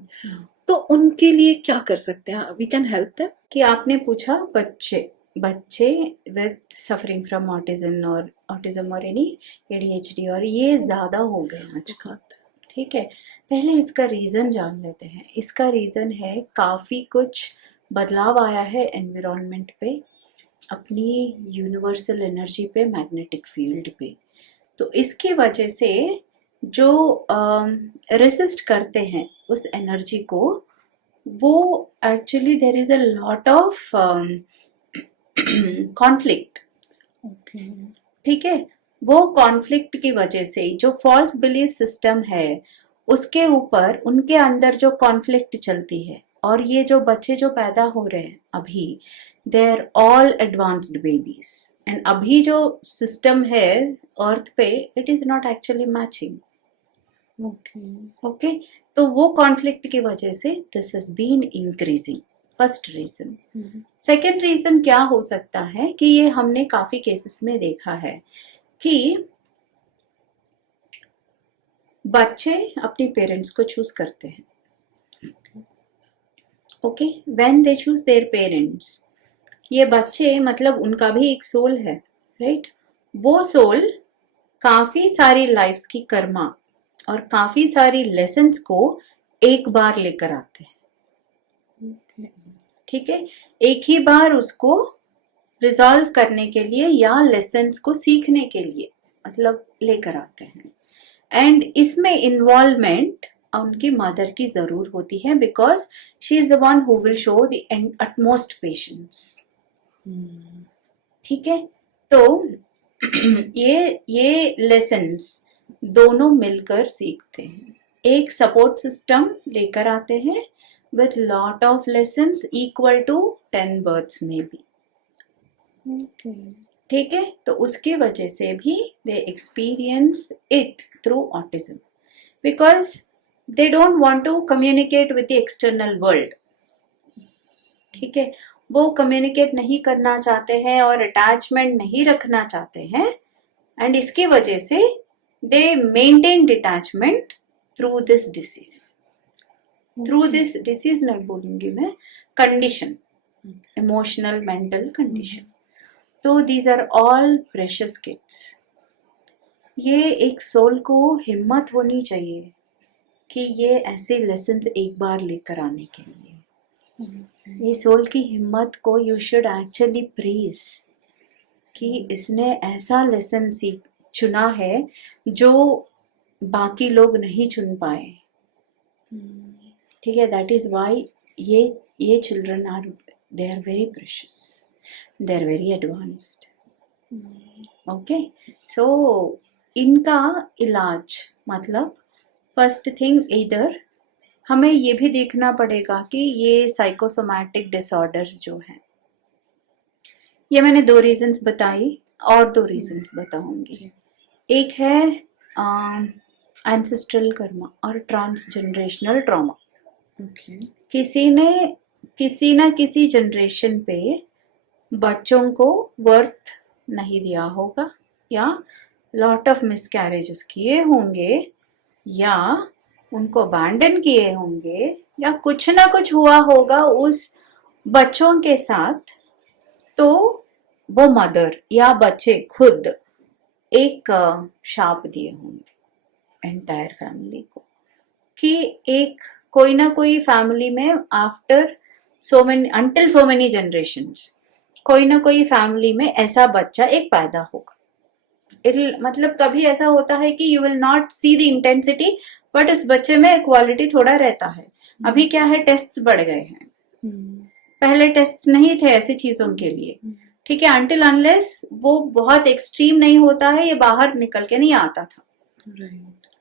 तो उनके लिए क्या कर सकते हैं? We can help them. कि आपने पूछा बच्चे विद सफरिंग फ्रॉम ऑटिज्म और एनी ADHD, और ये ज्यादा हो गए आजकल, ठीक है। पहले इसका रीजन जान लेते हैं। इसका रीजन है काफी कुछ बदलाव आया है एनवायरनमेंट पे, अपनी यूनिवर्सल एनर्जी पे, मैग्नेटिक फील्ड पे। तो इसकी वजह से जो रेसिस्ट करते हैं उस एनर्जी को, वो actually there is a lot of conflict, ठीक है। वो कॉन्फ्लिक्ट की वजह से जो फॉल्स बिलीफ सिस्टम है उसके ऊपर उनके अंदर जो कॉन्फ्लिक्ट चलती है, और ये जो बच्चे जो पैदा हो रहे हैं अभी, they are all advanced babies, and अभी जो सिस्टम है अर्थ पे, it is not actually matching. Okay, तो वो कॉन्फ्लिक्ट की वजह से this has been increasing. First reason. Second reason क्या हो सकता है कि ये हमने काफी केसेस में देखा है कि बच्चे अपने पेरेंट्स को चूज करते हैं। Okay, when they choose their parents, ये बच्चे मतलब उनका भी एक सोल है, राइट? वो सोल काफी सारी लाइफ्स की कर्मा और काफी सारी लेसन्स को एक बार लेकर आते हैं। ठीक है, एक ही बार उसको रिजॉल्व करने के लिए या लेसन्स को सीखने के लिए मतलब लेकर आते हैं। एंड इसमें इन्वॉल्वमेंट उनकी मदर की जरूर होती है, because she is the one who will show the utmost patience. ठीक है, तो ये लेसन्स दोनों मिलकर सीखते हैं, एक सपोर्ट सिस्टम लेकर आते हैं with lot of lessons equal to 10 births में भी। ठीक है, तो उसकी वजह से भी they experience it through autism because they don't want to communicate with the external world। ठीक है, वो कम्युनिकेट नहीं करना चाहते हैं और अटैचमेंट नहीं रखना चाहते हैं, एंड इसकी वजह से they maintain detachment through this disease. Through this disease नहीं बोलूंगी मैं, कंडीशन, इमोशनल मेंटल कंडीशन। तो these are all precious kids. ये एक सोल को हिम्मत होनी चाहिए कि ये ऐसे लेसन्स एक बार लेकर आने के लिए। ये सोल की हिम्मत को यू शुड एक्चुअली प्रेज कि इसने ऐसा लेसन चुना है जो बाकी लोग नहीं चुन पाए। ठीक है, दैट इज वाई ये children are, they are very precious, they are very advanced. Okay, so इनका इलाज मतलब फर्स्ट थिंग, इधर हमें ये भी देखना पड़ेगा कि ये साइकोसोमैटिक डिसऑर्डर्स जो हैं, ये मैंने 2 रीजंस बताई और 2 रीजंस बताऊंगी। एक है एंसेस्ट्रल कर्मा और ट्रांसजेनरेशनल ट्रॉमा। किसी ना किसी जनरेशन पे बच्चों को वर्थ नहीं दिया होगा, या लॉट ऑफ मिसकैरेजेस किए होंगे, या उनको अबैंडन किए होंगे, या कुछ ना कुछ हुआ होगा उस बच्चों के साथ, तो वो मदर या बच्चे खुद एक शाप दिए होंगे एंटायर फैमिली को कि एक कोई ना कोई फैमिली में after so many until so many generations कोई ना कोई फैमिली में ऐसा बच्चा एक पैदा होगा। मतलब कभी ऐसा होता है कि you will not see the intensity, but उस बच्चे में क्वालिटी थोड़ा रहता है। अभी क्या है, टेस्ट्स बढ़ गए हैं, पहले टेस्ट्स नहीं थे ऐसी चीजों के लिए। ठीक है, अनटिल अनलेस वो बहुत एक्सट्रीम नहीं होता है, ये बाहर निकल के नहीं आता था।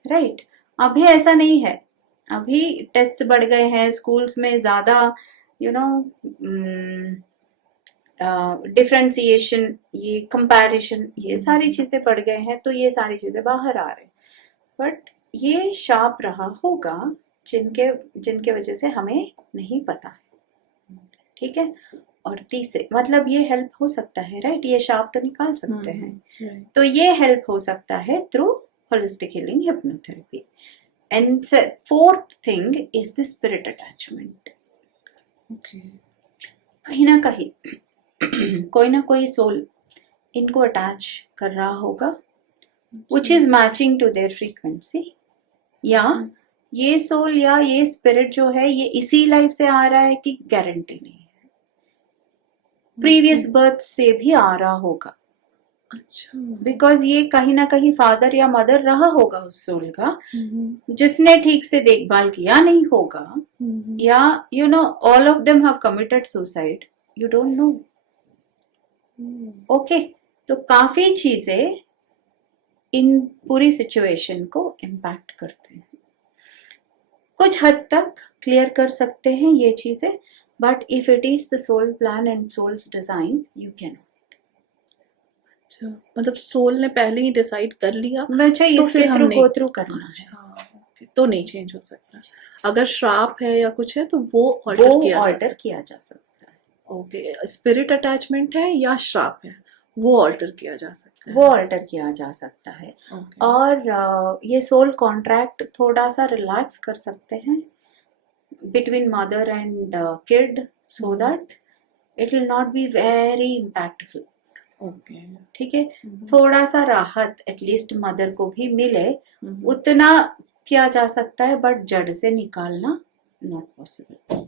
राइट, अभी ऐसा नहीं है, अभी टेस्ट बढ़ गए हैं, स्कूल्स में ज्यादा डिफरेंशिएशन, ये कंपैरिजन, ये सारी चीजें बढ़ गए हैं, तो ये सारी चीजें बाहर आ रहे हैं। बट ये शाप रहा होगा जिनके वजह से हमें नहीं पता है। ठीक है, और तीसरे मतलब ये हेल्प हो सकता है, राइट, ये शाप तो निकाल सकते हैं, तो ये हेल्प हो सकता है through holistic healing, hypnotherapy. And fourth thing is the spirit attachment. कहीं ना कहीं कोई ना कोई सोल इनको अटैच कर रहा होगा which is matching to their frequency, या ये सोल या ये स्पिरिट जो है ये इसी लाइफ से आ रहा है कि गारंटी नहीं है, प्रीवियस बर्थ से भी आ रहा होगा। अच्छा, बिकॉज ये कहीं ना कहीं फादर या मदर रहा होगा उस सोल का, जिसने ठीक से देखभाल किया नहीं होगा, या all of them have committed suicide, you don't know. Okay, तो काफी चीजें इन पूरी सिचुएशन को इम्पैक्ट करते हैं। कुछ हद तक क्लियर कर सकते हैं ये चीजें, but if it is the soul plan and souls design, you can. अच्छा, मतलब सोल ने पहले ही डिसाइड कर लिया, मुझे तो इसके थ्रू गो थ्रू करना है। अच्छा, तो नहीं चेंज हो सकता। अगर श्राप है या कुछ है तो वो वो ऑल्टर किया जा सकता है। ओके, स्पिरिट अटैचमेंट है या श्राप है वो ऑल्टर किया जा सकता है। वो ऑल्टर किया जा सकता है। ओके। और ये सोल कॉन्ट्रैक्ट थोड़ा सा रिलैक्स कर सकते हैं between mother and kid so that it will not be very impactful. Okay. ठीक है, थोड़ा सा राहत एटलीस्ट मदर को भी मिले उतना किया जा सकता है, बट जड़ से निकालना नॉट पॉसिबल।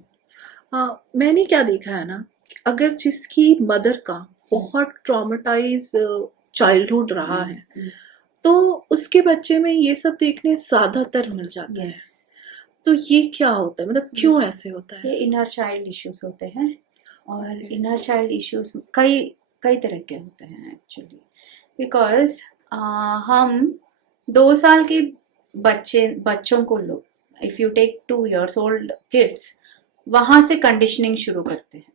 हाँ, मैंने क्या देखा है ना, अगर जिसकी मदर का बहुत ट्रॉमेटाइज चाइल्डहुड रहा है तो उसके बच्चे में ये सब देखने ज्यादातर मिल जाता है। तो ये क्या होता है, मतलब क्यों ऐसे होता है? ये इनर चाइल्ड इश्यूज होते हैं, और इनर चाइल्ड इश्यूज कई कई तरह के होते हैं एक्चुअली। बिकॉज हम 2 साल के बच्चों को लो, if you take 2 years old kids, वहां से कंडीशनिंग शुरू करते हैं।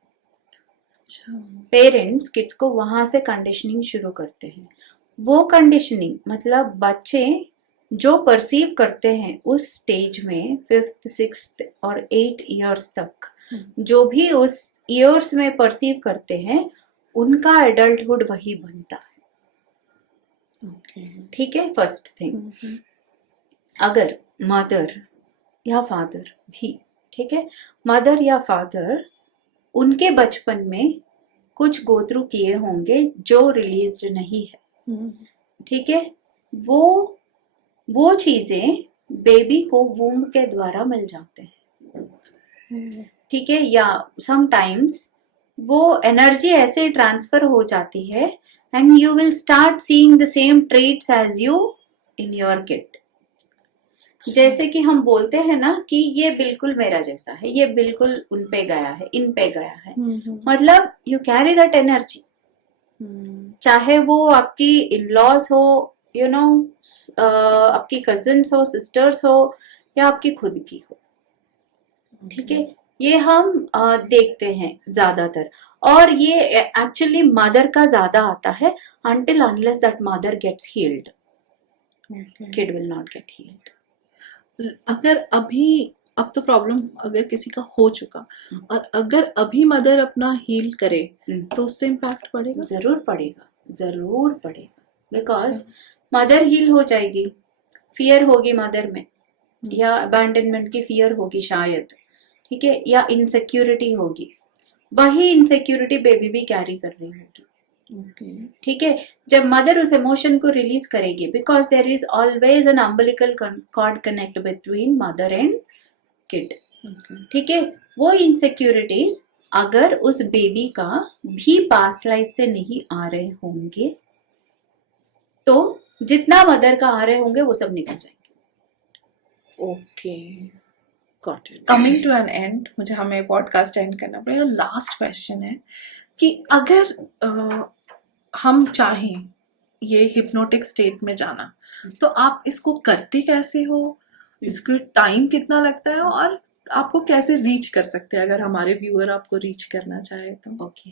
पेरेंट्स किड्स को वहां से कंडीशनिंग शुरू करते हैं। वो कंडीशनिंग मतलब बच्चे जो परसीव करते हैं उस स्टेज में 5th 6th और 8 years तक, जो भी उस ईयर्स में परसीव करते हैं उनका एडल्टहुड वही बनता है। ठीक है, फर्स्ट थिंग। अगर मदर या फादर भी, ठीक है, मदर या फादर उनके बचपन में कुछ गो थ्रू किए होंगे जो रिलीज्ड नहीं है, ठीक है, वो चीजें बेबी को वूम्ब के द्वारा मिल जाते हैं। ठीक है, या समटाइम्स वो एनर्जी ऐसे ट्रांसफर हो जाती है and you will start seeing the same traits as you in your kid. जैसे कि हम बोलते हैं ना कि ये बिल्कुल मेरा जैसा है, ये बिल्कुल उन पे गया है, इन पे गया है, मतलब यू कैरी दैट एनर्जी, चाहे वो आपकी इन लॉज हो, यू नो, आपकी कजिन्स हो, सिस्टर्स हो, या आपकी खुद की हो। ठीक है, ये हम देखते हैं ज्यादातर, और ये एक्चुअली मदर का ज्यादा आता है। until unless that mother gets healed, kid will not get healed. अगर अभी, अब तो प्रॉब्लम अगर किसी का हो चुका और अगर अभी मदर अपना हील करे तो उससे इम्पैक्ट पड़ेगा? जरूर पड़ेगा, जरूर पड़ेगा। बिकॉज मदर हील हो जाएगी, फियर होगी मदर में, या अबैंडनमेंट की फियर होगी शायद, ठीक है, या इनसिक्योरिटी होगी, वही इनसिक्योरिटी बेबी भी कैरी कर रही होगी। ठीक है, जब मदर उस इमोशन को रिलीज करेगी, because there is always an umbilical cord connect between mother and kid. ठीक है, वो इनसिक्योरिटीज अगर उस बेबी का भी पास्ट लाइफ से नहीं आ रहे होंगे तो जितना मदर का आ रहे होंगे वो सब निकल जाएंगे। Okay, got it. Coming to an end, मुझे हमें पॉडकास्ट एंड करना पड़ेगा। लास्ट क्वेश्चन है कि अगर हम चाहें ये हिप्नोटिक स्टेट में जाना, तो आप इसको करते कैसे हो, इसको टाइम कितना लगता है, और आपको कैसे रीच कर सकते हैं अगर हमारे व्यूअर आपको रीच करना चाहे तो? ओके,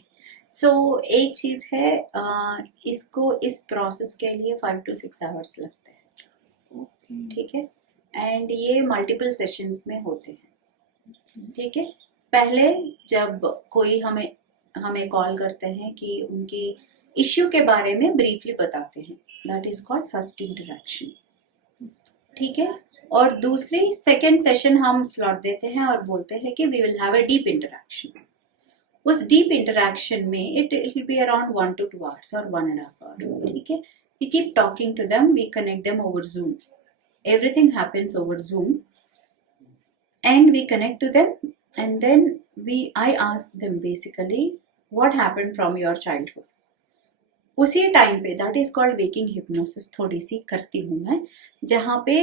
सो एक चीज है, इसको इस प्रोसेस के लिए 5 to 6 hours लगते हैं। ठीक है, एंड ये मल्टीपल सेशंस में होते हैं। ठीक है, पहले जब कोई हमें कॉल करते हैं कि उनकी इश्यू के बारे में ब्रीफली बताते हैं, that is called first interaction. ठीक है, और दूसरी सेकेंड सेशन हम स्लॉट देते हैं और बोलते हैं कि we will have a deep interaction. उस डीप इंटरेक्शन में it will be around 1 to 2 hours और 1.5 hour। ठीक है, we keep talking to them, we connect them over Zoom, everything happens over Zoom, and we connect to them, and then I ask them basically what happened from your childhood। उसी time पे, that is called waking hypnosis, थोड़ी सी करती हूँ मैं, जहाँ पे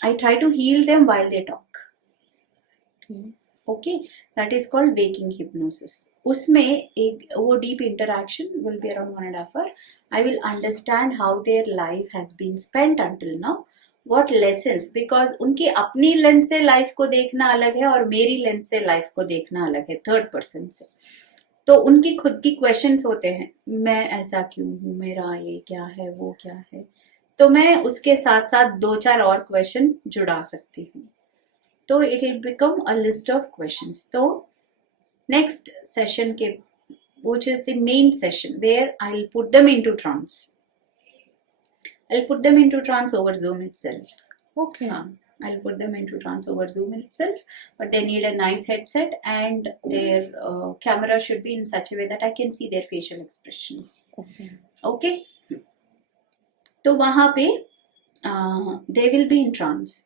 I try to heal them while they talk. Okay, that is called waking hypnosis. उसमें एक वो deep interaction will be around 1.5 hour। I will understand how their life has been spent until now, what lessons, because उनकी अपनी lens से life को देखना अलग है और मेरी लेंस से लाइफ को देखना अलग है, थर्ड पर्सन से। तो उनकी खुद की क्वेश्चंस होते हैं, मैं ऐसा क्यों हूँ, मेरा ये क्या है, वो क्या है, तो मैं उसके साथ साथ 2-4 और क्वेश्चन जुड़ा सकती हूँ, तो it will become a list of questions. तो नेक्स्ट सेशन के, which is the main session, where I'll put them into trance. I'll put them into trance over Zoom itself. Okay. I'll put them into trance over Zoom itself, but they need a nice headset and their camera should be in such a way that I can see their facial expressions. Okay. Okay. तो वहाँ पे they will be in trance.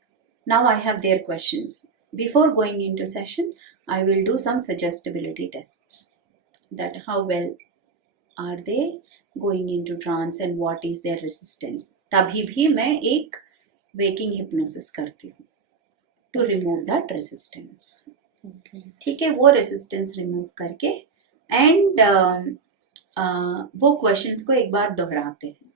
Now I have their questions. Before going into session, I will do some suggestibility tests. That how well are they going into trance and what is their resistance. तभी भी मैं एक waking hypnosis करती हूँ to remove that resistance. Okay. ठीक है, वो resistance remove करके and वो questions को एक बार दोहराते हैं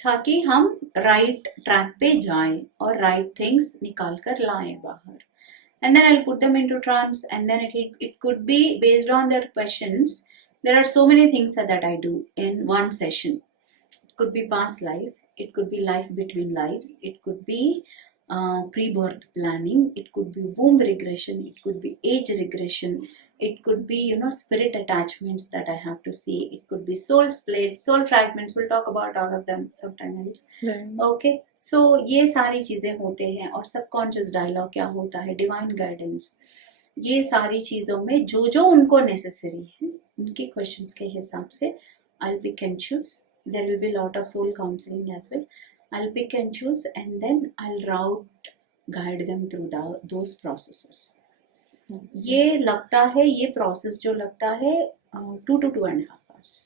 ताकि हम right track पे जाएं और right things निकाल कर लाएं बाहर. And then I'll put them into trance, and then it could be based on their questions. There are so many things that I do in one session. It could be past life, it could be life between lives, it could be pre-birth planning, it could be womb regression, it could be age regression, it could be spirit attachments that I have to see, it could be soul splits, soul fragments. We'll talk about all of them sometime else. Right. Okay. सो ये सारी चीज़ें होते हैं और subconscious dialogue क्या होता है, divine guidance, ये सारी चीज़ों में जो जो उनको नेसेसरी है उनके क्वेश्चंस के हिसाब से I'll pick and choose. There will be a lot of soul counseling as well. I'll pick and choose and then I'll route guide them through those processes. ये लगता है, ये प्रोसेस जो लगता है 2 to 2.5 hours.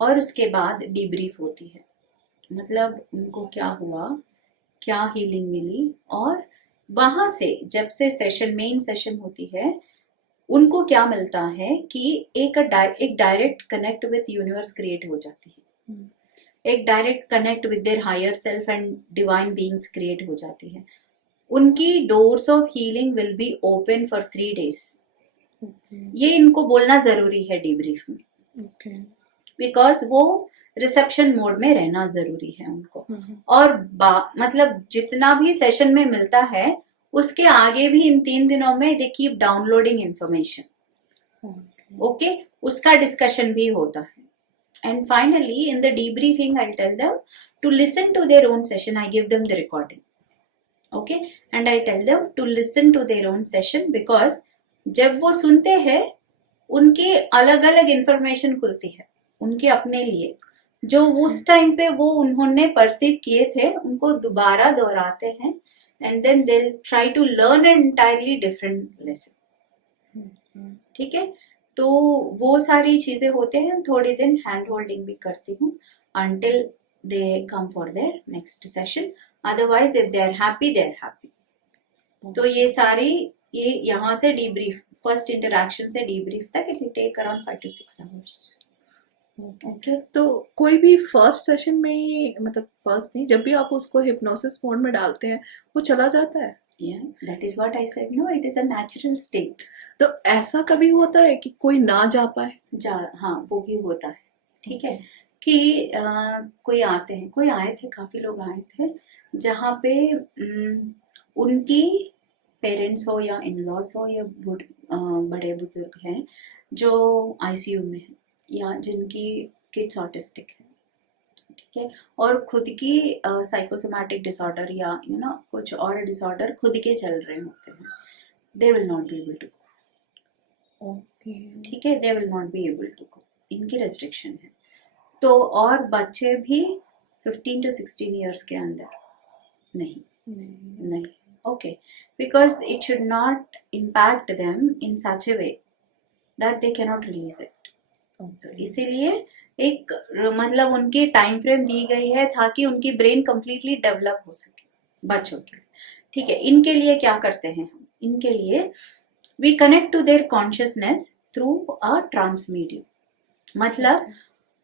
और उसके बाद डीब्रीफ होती है, मतलब उनको क्या हुआ, क्या हीलिंग मिली, और वहां से जब से सेशन मेन सेशन होती है उनको क्या मिलता है कि एक direct connect with universe create हो जाती है, एक direct connect with their higher self and divine beings create हो जाती है. उनकी doors of healing will be open for 3 days. ये इनको बोलना जरूरी है डीब्रीफ में, बिकॉज वो रिसेप्शन मोड में रहना जरूरी है उनको. और मतलब जितना भी सेशन में मिलता है उसके आगे भी इन 3 दिनों में they keep downloading information. Okay, उसका डिस्कशन भी होता है. And finally in the debriefing I tell them to listen to their own session. I give them the recording. Okay, and I tell them to listen to their own session, because जब वो सुनते हैं उनके अलग अलग information खुलती है उनके अपने लिए, जो उस टाइम पे वो उन्होंने परसीव किए थे उनको दोबारा दोहराते हैं and then they try to learn an entirely different lesson. ठीक है, तो वो सारी चीजें होते हैं. थोड़े दिन हैंड होल्डिंग भी करती हूँ until they come for their next session. Otherwise if they are happy, they are happy. तो ये सारी ये यहाँ से डीब्रीफ, फर्स्ट इंटरैक्शन से डीब्रीफ तक it will take around 5 to 6 hours. Okay. तो कोई भी फर्स्ट सेशन में ही, मतलब फर्स्ट नहीं, जब भी आप उसको हिप्नोसिस मोड में डालते हैं वो चला जाता है? Yeah, that is what I said. No, it is a natural state. तो ऐसा कभी होता है कि कोई ना जा पाए? हाँ, वो भी होता है. ठीक है, कि कोई आते हैं, कोई आए थे, काफी लोग आए थे जहाँ पे उनकी पेरेंट्स हो या इन लॉज हो या बड़े बुजुर्ग हैं जो आईसीयू में है या जिनकी किड्स ऑटिस्टिक है. ठीक है, और खुद की साइकोसोमैटिक डिसऑर्डर या कुछ और डिसऑर्डर खुद के चल रहे होते हैं. They will not be able to go. Okay. ठीक है, they will not be able to go, इनकी रेस्ट्रिक्शन है. तो और बच्चे भी 15 to 16 ईयर्स के अंदर नहीं. Okay, because it should not impact them in such A way that they cannot release it. तो इसीलिए एक मतलब उनकी टाइम फ्रेम दी गई है ताकि उनकी ब्रेन कंप्लीटली डेवलप हो सके बच्चों के लिए. ठीक है, इनके लिए क्या करते हैं हम, इनके लिए we connect to their consciousness through a trance medium. मतलब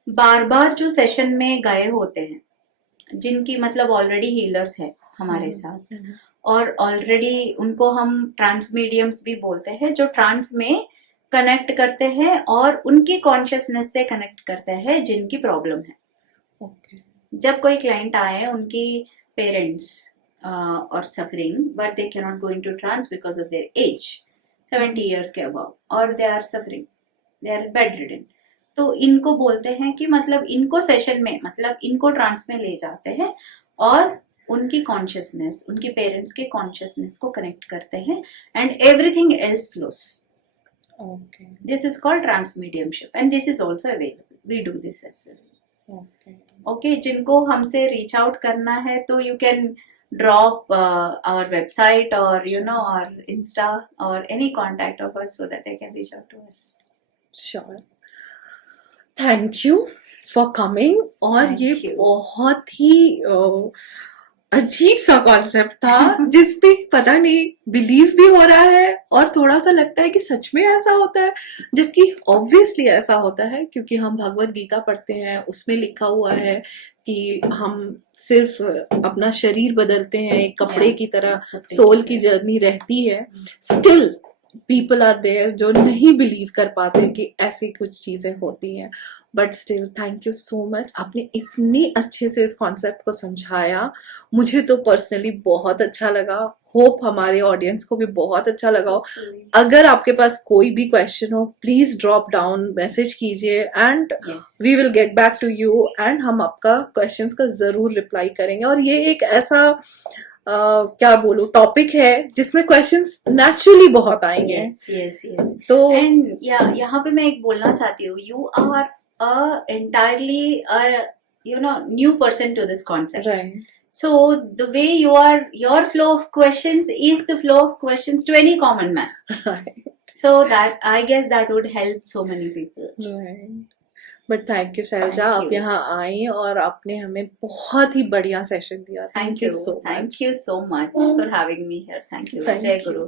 बार बार जो सेशन में गए होते हैं, जिनकी मतलब ऑलरेडी हीलर्स है हमारे साथ, और ऑलरेडी उनको हम ट्रांस मीडियम्स भी बोलते हैं, जो ट्रांस में कनेक्ट करते हैं और उनकी कॉन्शियसनेस से कनेक्ट करते हैं जिनकी प्रॉब्लम है. ओके. जब कोई क्लाइंट आए उनकी पेरेंट्स और suffering but they can not go into trance because of their age 70 years के अबव और they are suffering, they are bedridden, तो इनको बोलते हैं कि मतलब इनको सेशन में मतलब इनको ट्रांस में ले जाते हैं और उनकी कॉन्शियसनेस, उनकी पेरेंट्स के कॉन्शियसनेस को कनेक्ट करते हैं and everything else flows. Okay. This is called trance mediumship and this is also available. We do this as well. Okay. Okay, जिनको हमसे reach out करना है तो you can drop our website or you know our Insta or any contact of us so that they can reach out to us. Sure. Thank you for coming. और Thank ये you. बहुत ही अजीब सा concept था जिसपे पता नहीं believe भी हो रहा है और थोड़ा सा लगता है कि सच में ऐसा होता है, जबकि ऑब्वियसली ऐसा होता है क्योंकि हम भगवत गीता पढ़ते हैं, उसमें लिखा हुआ है कि हम सिर्फ अपना शरीर बदलते हैं, एक कपड़े की तरह सोल की जर्नी रहती है. स्टिल पीपल आर देयर जो नहीं बिलीव कर पाते कि ऐसी कुछ चीजें होती हैं. But still thank you so much, आपने इतनी अच्छे से इस कॉन्सेप्ट को समझाया. मुझे तो पर्सनली बहुत अच्छा लगा, होप हमारे ऑडियंस को भी बहुत अच्छा लगा हो. अगर आपके पास कोई भी क्वेश्चन हो प्लीज ड्रॉप डाउन मैसेज कीजिए and Yes. We will get back to you and हम आपका क्वेश्चंस का जरूर रिप्लाई करेंगे. और ये एक ऐसा क्या बोलूं टॉपिक है जिसमें क्वेश्चंस नेचुरली बहुत आएंगे. Yes, yes, yes. तो And yeah, यहाँ पे मैं एक बोलना चाहती हूँ, you are entirely new person to this concept. right. So the way your flow of questions is the flow of questions to any common man. Right. So that I guess that would help so many people. Right. But thank you Shailaja, Thank आप you. यहाँ आई और आपने हमें बहुत ही बढ़िया session दिया. Thank you. So much. Thank you so much for having me here. Thank you. Thank Jai you. Guru.